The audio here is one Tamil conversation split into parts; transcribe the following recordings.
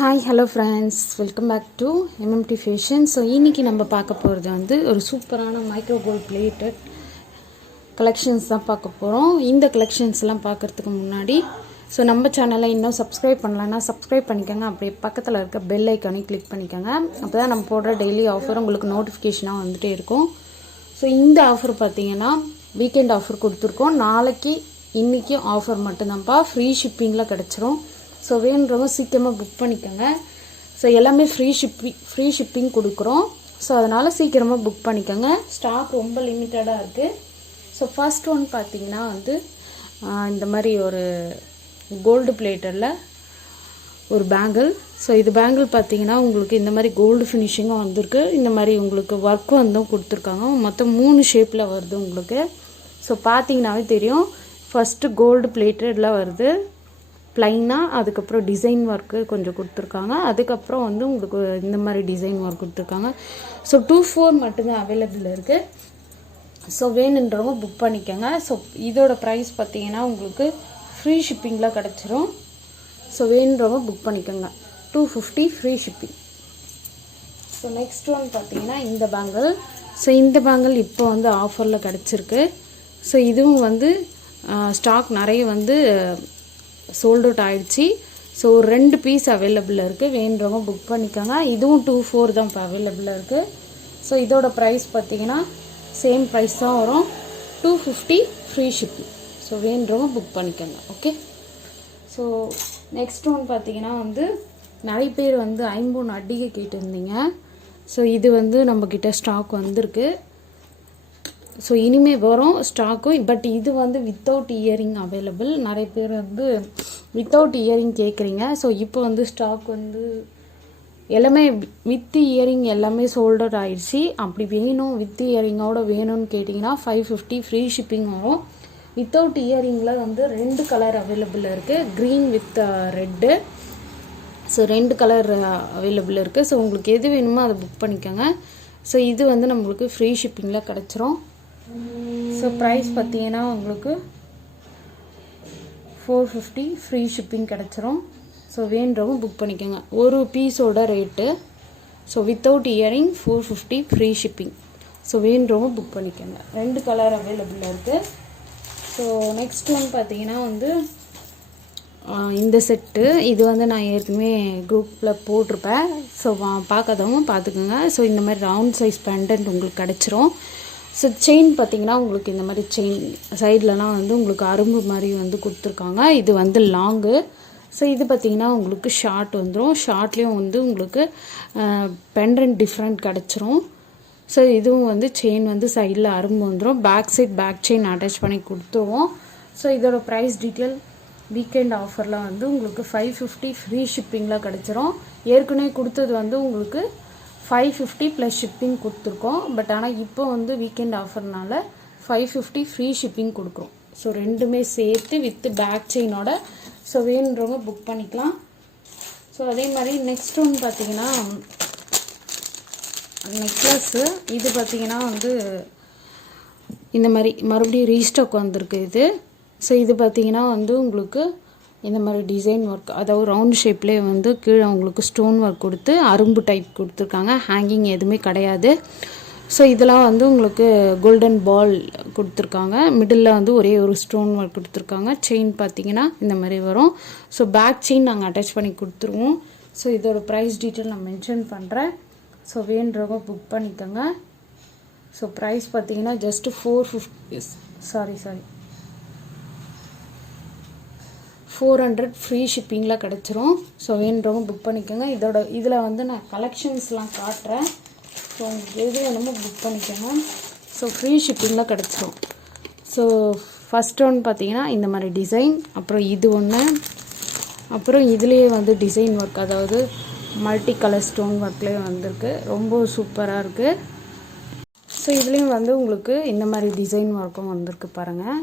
Hi hello friends, welcome back to MMT fashion. So இன்றைக்கி நம்ம பார்க்க போகிறது வந்து ஒரு சூப்பரான மைக்ரோ கோல்ட் பிளேட்டட் கலெக்ஷன்ஸ் தான் பார்க்க போகிறோம். இந்த கலெக்ஷன்ஸ்லாம் பார்க்குறதுக்கு முன்னாடி நம்ம சேனலை இன்னும் சப்ஸ்கிரைப் பண்ணலன்னா சப்ஸ்கிரைப் பண்ணிக்கோங்க. அப்படியே பக்கத்தில் இருக்க பெல் ஐக்கானே கிளிக் பண்ணிக்கோங்க. அப்போ தான் நம்ம போடுற டெய்லி ஆஃபர் உங்களுக்கு நோட்டிஃபிகேஷனாக வந்துகிட்டே இருக்கும். ஸோ இந்த ஆஃபர் பார்த்திங்கன்னா வீக்கெண்ட் ஆஃபர் கொடுத்துருக்கோம். நாளைக்கு இன்றைக்கி ஆஃபர் மட்டும்தான்ப்பா, ஃப்ரீ ஷிப்பிங்கில் கிடச்சிரும். ஸோ வேணுறவங்க சீக்கிரமாக புக் பண்ணிக்கோங்க. ஸோ எல்லாமே ஃப்ரீ ஷிப்பிங் கொடுக்குறோம். ஸோ அதனால் சீக்கிரமாக புக் பண்ணிக்கோங்க. ஸ்டாக் ரொம்ப லிமிட்டடாக இருக்குது. ஸோ ஃபர்ஸ்ட் ஒன் பார்த்திங்கன்னா வந்து இந்த மாதிரி ஒரு கோல்டு பிளேட்டரில் ஒரு பேங்கிள். ஸோ இது பேங்கிள் பார்த்திங்கன்னா உங்களுக்கு இந்த மாதிரி கோல்டு ஃபினிஷிங்கும் வந்திருக்கு. இந்த மாதிரி உங்களுக்கு ஒர்க் வந்தும் கொடுத்துருக்காங்க. மொத்தம் 3 ஷேப்பில் வருது உங்களுக்கு. ஸோ பார்த்திங்கனாவே தெரியும். ஃபஸ்ட்டு கோல்டு பிளேட்டடில் வருது ப்ளைனாக, அதுக்கப்புறம் டிசைன் ஒர்க்கு கொஞ்சம் கொடுத்துருக்காங்க. அதுக்கப்புறம் வந்து உங்களுக்கு இந்த மாதிரி டிசைன் ஒர்க் கொடுத்துருக்காங்க. ஸோ 2/4 மட்டும்தான் அவைலபிள் இருக்குது. ஸோ வேணுன்றவங்க புக் பண்ணிக்கோங்க. ஸோ இதோட ப்ரைஸ் பார்த்திங்கன்னா உங்களுக்கு ஃப்ரீ ஷிப்பிங்கில் கிடச்சிரும். ஸோ வேணுன்றவங்க புக் பண்ணிக்கோங்க. 250 free shipping. So next one பார்த்திங்கன்னா இந்த பேங்கிள். ஸோ இந்த பேங்கிள் இப்போ வந்து ஆஃபரில் கிடச்சிருக்கு. ஸோ இதுவும் வந்து ஸ்டாக் நிறைய வந்து சோல்ட் அவுட் ஆகிடுச்சு. ஸோ 2 பீஸ் அவைலபிளாக இருக்குது. வேணுறவங்க புக் பண்ணிக்கோங்க. இதுவும் 2/4 தான் இப்போ அவைலபிளாக இருக்குது. ஸோ இதோட ப்ரைஸ் பார்த்திங்கன்னா சேம் ப்ரைஸ் தான் வரும், 250 ஃப்ரீ ஷிப்பிங். ஸோ வேணுறவங்க புக் பண்ணிக்கோங்க. ஓகே. ஸோ நெக்ஸ்ட் ஒன் பார்த்திங்கன்னா வந்து நிறைய பேர் வந்து ஐம்பொன் அட்டிகை கேட்டிருந்தீங்க. ஸோ இது வந்து நம்மக்கிட்ட ஸ்டாக் வந்திருக்கு. ஸோ இனிமேல் வரும் ஸ்டாக்கும். பட் இது வந்து வித்தவுட் இயரிங் அவைலபிள். நிறைய பேர் வந்து வித்தவுட் இயரிங் கேட்குறீங்க. ஸோ இப்போ வந்து ஸ்டாக் வந்து எல்லாமே வித் இயரிங் எல்லாமே சோல்ட் அவுட் ஆயிடுச்சு. அப்படி வேணும் வித் இயரிங்கோட வேணும்னு கேட்டிங்கன்னா 550 ஃப்ரீ ஷிப்பிங் வரும். வித்தவுட் இயரிங்கில் வந்து 2 கலர் அவைலபிள் இருக்குது, green with red. So 2 colour available இருக்குது. ஸோ உங்களுக்கு எது வேணுமோ அதை புக் பண்ணிக்கோங்க. ஸோ இது வந்து நம்மளுக்கு ஃப்ரீ ஷிப்பிங்கில் கிடச்சிரும். ஸோ ப்ரைஸ் பார்த்தீங்கன்னா உங்களுக்கு 450 ஃப்ரீ ஷிப்பிங் கிடச்சிரும். ஸோ வேணுறவங்க புக் பண்ணிக்கோங்க. ஒரு பீஸோட rate. So without earring 450 free shipping. So வேணுறவங்க புக் பண்ணிக்கோங்க. 2 கலர் அவைலபிளாக இருக்குது. ஸோ நெக்ஸ்ட் ஒன் பார்த்தீங்கன்னா வந்து இந்த செட்டு. இது வந்து நான் ஏற்கனவே குரூப்பில் போட்டிருப்பேன். ஸோ பார்க்காதவங்க பார்த்துக்கோங்க. ஸோ இந்த மாதிரி ரவுண்ட் சைஸ் பெண்டன்ட் உங்களுக்கு கிடச்சிரும். ஸோ செயின் பார்த்திங்கன்னா உங்களுக்கு இந்த மாதிரி செயின் சைட்லலாம் வந்து உங்களுக்கு அரும்பு மாதிரி வந்து கொடுத்துருக்காங்க. இது வந்து லாங்கு. ஸோ இது பார்த்திங்கன்னா உங்களுக்கு ஷார்ட் வந்துடும். ஷார்ட்லேயும் வந்து உங்களுக்கு பெண்டன்ட் டிஃப்ரெண்ட் கிடச்சிரும். ஸோ இதுவும் வந்து செயின் வந்து சைடில் அரும்பு வந்துடும். பேக் செயின் அட்டாச் பண்ணி கொடுத்துருவோம். ஸோ இதோட ப்ரைஸ் டீட்டெயில் வீக்கெண்ட் ஆஃபரில் வந்து உங்களுக்கு 550 ஃப்ரீ ஷிப்பிங்கில் கிடச்சிரும். ஏற்கனவே கொடுத்தது வந்து உங்களுக்கு 550 ப்ளஸ் ஷிப்பிங் கொடுத்துருக்கோம். பட் ஆனால் இப்போ வந்து வீக்கெண்ட் ஆஃபர்னால 550 ஃப்ரீ ஷிப்பிங் கொடுக்குறோம். ஸோ ரெண்டுமே சேர்த்து வித் பேக் செயினோட. ஸோ வேணுன்றவங்க புக் பண்ணிக்கலாம். ஸோ அதே மாதிரி நெக்ஸ்ட் ஒன்று பார்த்தீங்கன்னா நெக்லஸ்ஸு. இது பார்த்திங்கன்னா வந்து இந்த மாதிரி மறுபடியும் ரீஸ்டாக் வந்திருக்கு இது. ஸோ இது பார்த்திங்கன்னா வந்து உங்களுக்கு இந்த மாதிரி டிசைன் ஒர்க், அதாவது ரவுண்ட் ஷேப்லேயே வந்து கீழே உங்களுக்கு ஸ்டோன் ஒர்க் கொடுத்து அரும்பு டைப் கொடுத்துருக்காங்க. ஹேங்கிங் எதுவுமே கிடையாது. ஸோ இதெல்லாம் வந்து உங்களுக்கு கோல்டன் பால் கொடுத்துருக்காங்க. மிடில் வந்து ஒரே ஒரு ஸ்டோன் ஒர்க் கொடுத்துருக்காங்க. செயின் பார்த்திங்கன்னா இந்த மாதிரி வரும். ஸோ பேக் செயின் நாங்கள் அட்டாச் பண்ணி கொடுத்துருவோம். ஸோ இதோட ப்ரைஸ் டீட்டெயில் நான் மென்ஷன் பண்ணுறேன். ஸோ வேணுறவங்க புக் பண்ணிக்கோங்க. ஸோ ப்ரைஸ் பார்த்திங்கன்னா ஜஸ்ட்டு 400 ஃப்ரீ ஷிப்பிங்கில் கிடச்சிரும். ஸோ வேணுறவங்க புக் பண்ணிக்கோங்க. இதில் வந்து நான் கலெக்ஷன்ஸ்லாம் காட்டுறேன். ஸோ உங்களுக்கு எது வேணுமோ புக் பண்ணிக்கோங்க. ஸோ ஃப்ரீ ஷிப்பிங்கில் கிடச்சிரும். ஸோ ஃபஸ்ட் ஒன்று பார்த்தீங்கன்னா இந்த மாதிரி டிசைன், அப்புறம் இது ஒன்று, அப்புறம் இதுலேயே வந்து டிசைன் ஒர்க், அதாவது மல்டி கலர் ஸ்டோன் ஒர்க்லேயே வந்திருக்கு. ரொம்ப சூப்பராக இருக்குது. ஸோ இதுலேயும் வந்து உங்களுக்கு இந்த மாதிரி டிசைன் ஒர்க்கும் வந்திருக்கு பாருங்கள்.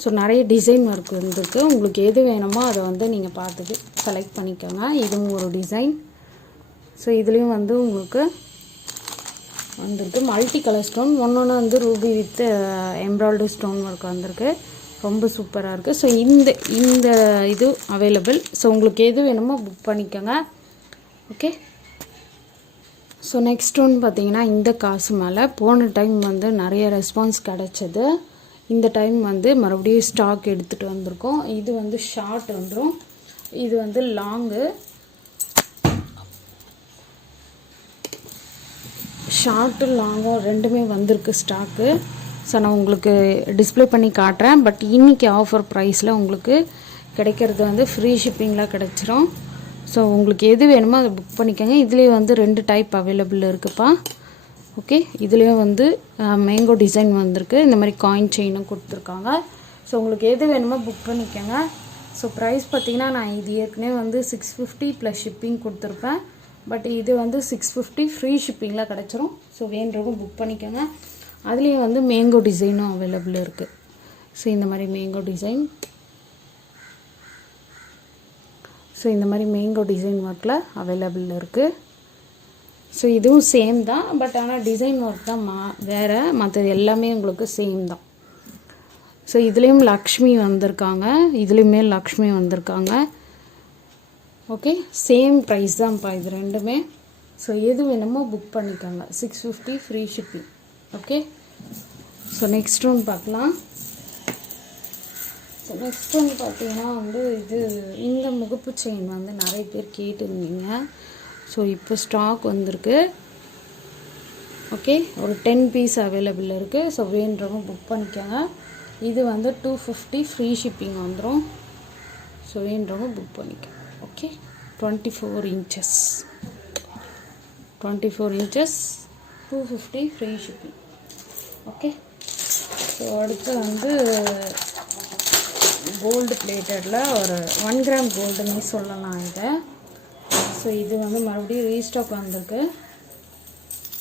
ஸோ நிறைய டிசைன் ஒர்க் வந்துருக்கு. உங்களுக்கு எது வேணுமோ அதை வந்து நீங்கள் பார்த்துட்டு செலக்ட் பண்ணிக்கோங்க. இதுவும் ஒரு டிசைன். ஸோ இதுலேயும் வந்து உங்களுக்கு வந்திருக்கு மல்டி கலர் ஸ்டோன். ஒன்று வந்து Ruby with embroidery stone work வந்திருக்கு. ரொம்ப சூப்பராக இருக்குது. ஸோ இந்த இது அவைலபிள். ஸோ உங்களுக்கு எது வேணுமோ புக் பண்ணிக்கோங்க. ஓகே. ஸோ நெக்ஸ்ட் ஒன் பார்த்தீங்கன்னா இந்த காசு மேலே போன டைம் வந்து நிறைய ரெஸ்பான்ஸ் கிடச்சது. இந்த டைம் வந்து மறுபடியும் ஸ்டாக் எடுத்துகிட்டு வந்திருக்கோம். இது வந்து ஷார்ட் வந்துடும், இது வந்து லாங்கு. ஷார்ட்டு லாங்கும் ரெண்டுமே வந்திருக்கு ஸ்டாக்கு. ஸோ நான் உங்களுக்கு டிஸ்பிளே பண்ணி காட்டுறேன். பட் இன்றைக்கி ஆஃபர் ப்ரைஸில் உங்களுக்கு கிடைக்கிறது வந்து ஃப்ரீ ஷிப்பிங்கில் கிடச்சிரும். ஸோ உங்களுக்கு எது வேணுமோ அதை புக் பண்ணிக்கோங்க. இதுலேயே வந்து 2 டைப் அவைலபிள் இருக்குதுப்பா. ஓகே, இதுலேயும் வந்து மேங்கோ டிசைன் வந்திருக்கு. இந்த மாதிரி காயின் செயினும் கொடுத்துருக்காங்க. ஸோ உங்களுக்கு எது வேணுமோ புக் பண்ணிக்கோங்க. ஸோ ப்ரைஸ் பார்த்திங்கன்னா நான் இது ஏற்கனவே வந்து 650 ப்ளஸ் ஷிப்பிங் கொடுத்துருப்பேன். பட் இது வந்து 650 ஃப்ரீ ஷிப்பிங்கில் கிடச்சிரும். ஸோ வேணுறவங்க புக் பண்ணிக்கோங்க. அதுலேயும் வந்து மேங்கோ டிசைனும் அவைலபிள் இருக்குது. ஸோ இந்த மாதிரி மேங்கோ டிசைன், ஸோ இந்த மாதிரி மேங்கோ டிசைன் ஒர்க்கில் அவைலபிள் இருக்குது. ஸோ இதுவும் சேம் தான், பட் ஆனால் டிசைன் ஒர்க் தான் வேறு, மற்றது எல்லாமே உங்களுக்கு சேம் தான். ஸோ இதுலேயும் லக்ஷ்மி வந்திருக்காங்க, இதுலேயுமே லக்ஷ்மி வந்திருக்காங்க. ஓகே, சேம் ப்ரைஸ் தான்ப்பா இது ரெண்டுமே. ஸோ எது வேணுமோ புக் பண்ணிக்கோங்க. 650 free shipping. Okay, so next one பார்க்கலாம். ஸோ நெக்ஸ்ட் ஒன் பார்த்தீங்கன்னா வந்து இந்த முகப்பு செயின் வந்து நிறைய பேர் கேட்டுருந்தீங்க. ஸோ இப்போ ஸ்டாக் வந்திருக்கு. ஓகே, ஒரு 10 பீஸ் அவைலபிள் இருக்குது. ஸோ வேணுறவங்க புக் பண்ணிக்கோங்க. இது வந்து 250 ஃப்ரீ ஷிப்பிங் வந்துடும். ஸோ வேணுறவங்க புக் பண்ணிக்கோங்க. Okay, 24 inches 250 free shipping. Okay, so அடுத்து வந்து கோல்டு பிளேட்டடில் ஒரு 1 கிராம் கோல்டுன்னே சொல்லலாம் இதை. ஸோ இது வந்து மறுபடியும் ரீஸ்டாக் வந்திருக்கு.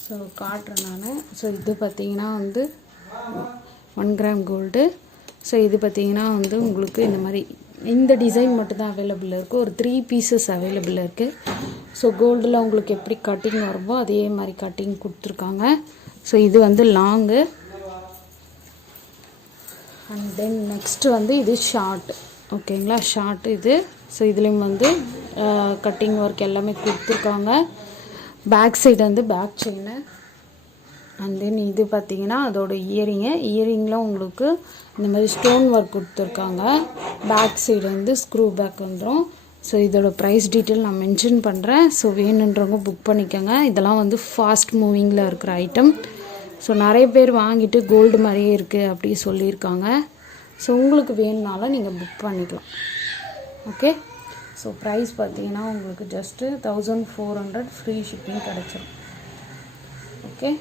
ஸோ காட்டுறேன் நான். ஸோ இது பார்த்திங்கன்னா வந்து 1 கிராம் கோல்டு. ஸோ இது பார்த்திங்கன்னா வந்து உங்களுக்கு இந்த மாதிரி இந்த டிசைன் மட்டும்தான் அவைலபிள் இருக்குது. ஒரு 3 பீசஸ் அவைலபிள் இருக்குது. ஸோ கோல்டில் உங்களுக்கு எப்படி கட்டிங் வருமோ அதே மாதிரி கட்டிங் கொடுத்துருக்காங்க. ஸோ இது வந்து லாங்கு. அண்ட் தென் நெக்ஸ்ட்டு வந்து இது ஷார்ட். ஓகேங்களா, ஷார்ட் இது. ஸோ இதுலேயும் வந்து கட்டிங் ஒர்க் எல்லாமே கொடுத்துருக்காங்க. பேக் சைடு வந்து பேக் செயினு. அண்ட் தென் இது பார்த்திங்கன்னா அதோட இயரிங்கில் உங்களுக்கு இந்த மாதிரி ஸ்டோன் ஒர்க் கொடுத்துருக்காங்க. பேக் சைடு வந்து ஸ்க்ரூ பேக் வந்துடும். ஸோ இதோட ப்ரைஸ் டீட்டெயில் நான் மென்ஷன் பண்ணுறேன். ஸோ வேணுன்றவங்க புக் பண்ணிக்கோங்க. இதெல்லாம் வந்து ஃபாஸ்ட் மூவிங்கில் இருக்கிற ஐட்டம். ஸோ நிறைய பேர் வாங்கிட்டு கோல்டு மாதிரியே இருக்குது அப்படி சொல்லியிருக்காங்க. ஸோ உங்களுக்கு வேணுனாலும் நீங்கள் புக் பண்ணிக்கலாம். ஓகே, ஸோ ப்ரைஸ் பார்த்தீங்கன்னா உங்களுக்கு ஜஸ்ட்டு 1400 ஃப்ரீ ஷிப்பிங் கிடச்சிரும். Okay,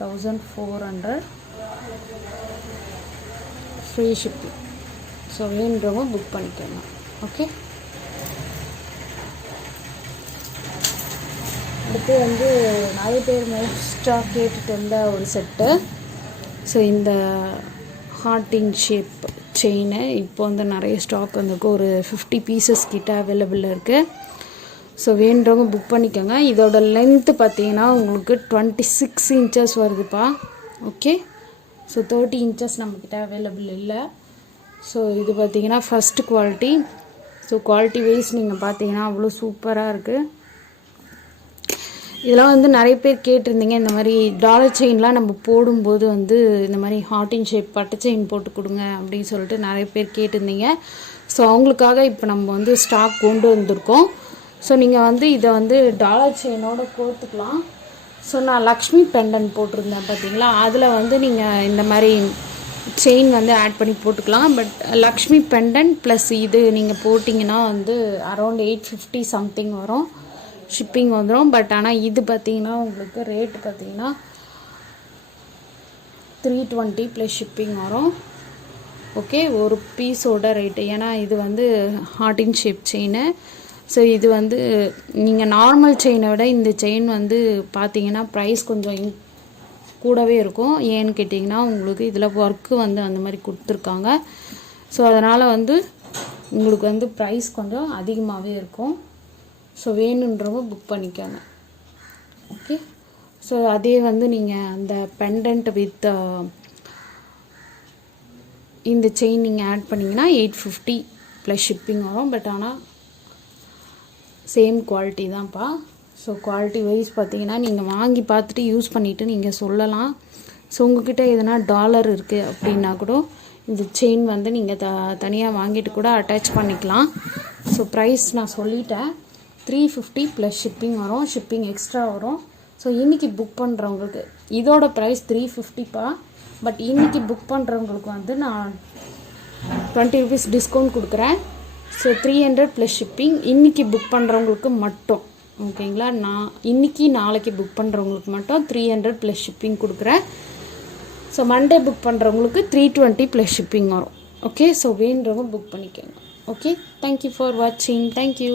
1400 free shipping. ஸோ வேணுன்றவங்க புக் பண்ணிக்கோங்க. ஓகே, அடுத்து வந்து நிறைய பேர் மோஸ்ட்டாக கேட்டுட்டு இருந்த ஒரு செட்டு. ஸோ இந்த ஹார்ட்டிங் ஷேப் செயின் இப்போ வந்து நிறைய ஸ்டாக் வந்திருக்கு. ஒரு 50 பீசஸ் கிட்ட அவைலபிள் இருக்குது. ஸோ வேணுறவங்க புக் பண்ணிக்கோங்க. இதோட லென்த்து பார்த்தீங்கன்னா உங்களுக்கு 26 inches வருதுப்பா. ஓகே, ஸோ 30 inches நம்மக்கிட்ட அவைலபிள் இல்லை. ஸோ இது பார்த்தீங்கன்னா first quality. So quality wise நீங்கள் பார்த்தீங்கன்னா அவ்வளோ சூப்பராக இருக்குது. இதெல்லாம் வந்து நிறைய பேர் கேட்டிருந்தீங்க. இந்த மாதிரி டாலர் செயின்லாம் நம்ம போடும்போது வந்து இந்த மாதிரி ஹார்ட்டின் ஷேப் பட்டு செயின் போட்டு கொடுங்க அப்படின்னு சொல்லிட்டு நிறைய பேர் கேட்டிருந்தீங்க. ஸோ அவங்களுக்காக இப்போ நம்ம வந்து ஸ்டாக் கொண்டு வந்திருக்கோம். ஸோ நீங்கள் வந்து இதை வந்து டாலர் செயினோட கோர்த்துக்கலாம். ஸோ நான் லக்ஷ்மி பெண்டன்ட் போட்டிருந்தேன் பார்த்தீங்களா, அதில் வந்து நீங்கள் இந்த மாதிரி செயின் வந்து ஆட் பண்ணி போட்டுக்கலாம். பட் லக்ஷ்மி பெண்டன்ட் ப்ளஸ் இது நீங்கள் போட்டிங்கன்னா வந்து அரௌண்ட் 850 சம்திங் வரும், ஷிப்பிங் வந்துடும். பட் ஆனால் இது பார்த்தீங்கன்னா உங்களுக்கு ரேட்டு பார்த்தீங்கன்னா 320 ப்ளஸ் ஷிப்பிங் வரும். ஓகே, ஒரு பீஸோட ரேட்டு. ஏன்னா இது வந்து ஹார்ட்டின் ஷேப் செயின். ஸோ இது வந்து நீங்கள் நார்மல் செயினை விட இந்த செயின் வந்து பார்த்தீங்கன்னா ப்ரைஸ் கொஞ்சம் கூடவே இருக்கும். ஏன்னு கேட்டிங்கன்னா உங்களுக்கு இதில் ஒர்க்கு வந்து அந்த மாதிரி கொடுத்துருக்காங்க. ஸோ அதனால் வந்து உங்களுக்கு வந்து ப்ரைஸ் கொஞ்சம் அதிகமாகவே இருக்கும். ஸோ வேணுன்றவங்க புக் பண்ணிக்கோங்க. ஓகே, ஸோ அதே வந்து நீங்கள் அந்த பெண்டன்ட் வித் இந்த செயின் நீங்கள் ஆட் பண்ணிங்கன்னா 850 ப்ளஸ் ஷிப்பிங் வரும். பட் ஆனால் சேம் குவாலிட்டி தான்ப்பா. ஸோ குவாலிட்டி வைஸ் பார்த்தீங்கன்னா நீங்கள் வாங்கி பார்த்துட்டு யூஸ் பண்ணிவிட்டு நீங்கள் சொல்லலாம். ஸோ உங்கள்கிட்ட எதனா டாலர் இருக்குது அப்படின்னா கூட இந்த செயின் வந்து நீங்கள் தனியாக வாங்கிட்டு கூட அட்டாச் பண்ணிக்கலாம். ஸோ ப்ரைஸ் நான் சொல்லிட்டேன், 350 ப்ளஸ் ஷிப்பிங் வரும், ஷிப்பிங் எக்ஸ்ட்ரா வரும். ஸோ இன்றைக்கி புக் பண்ணுறவங்களுக்கு இதோட ப்ரைஸ் 350பா. பட் இன்றைக்கி புக் பண்ணுறவங்களுக்கு வந்து நான் 20 rupees டிஸ்கவுண்ட் கொடுக்குறேன். ஸோ 300 ப்ளஸ் ஷிப்பிங் இன்றைக்கி புக் பண்ணுறவங்களுக்கு மட்டும். ஓகேங்களா, நான் இன்றைக்கி நாளைக்கு புக் பண்ணுறவங்களுக்கு மட்டும் 300 ப்ளஸ் ஷிப்பிங் கொடுக்குறேன். ஸோ மண்டே புக் பண்ணுறவங்களுக்கு 320 ப்ளஸ் ஷிப்பிங் வரும். ஓகே, ஸோ வேணுறவங்க புக் பண்ணிக்கோங்க. ஓகே, தேங்க்யூ ஃபார் வாட்சிங். தேங்க்யூ.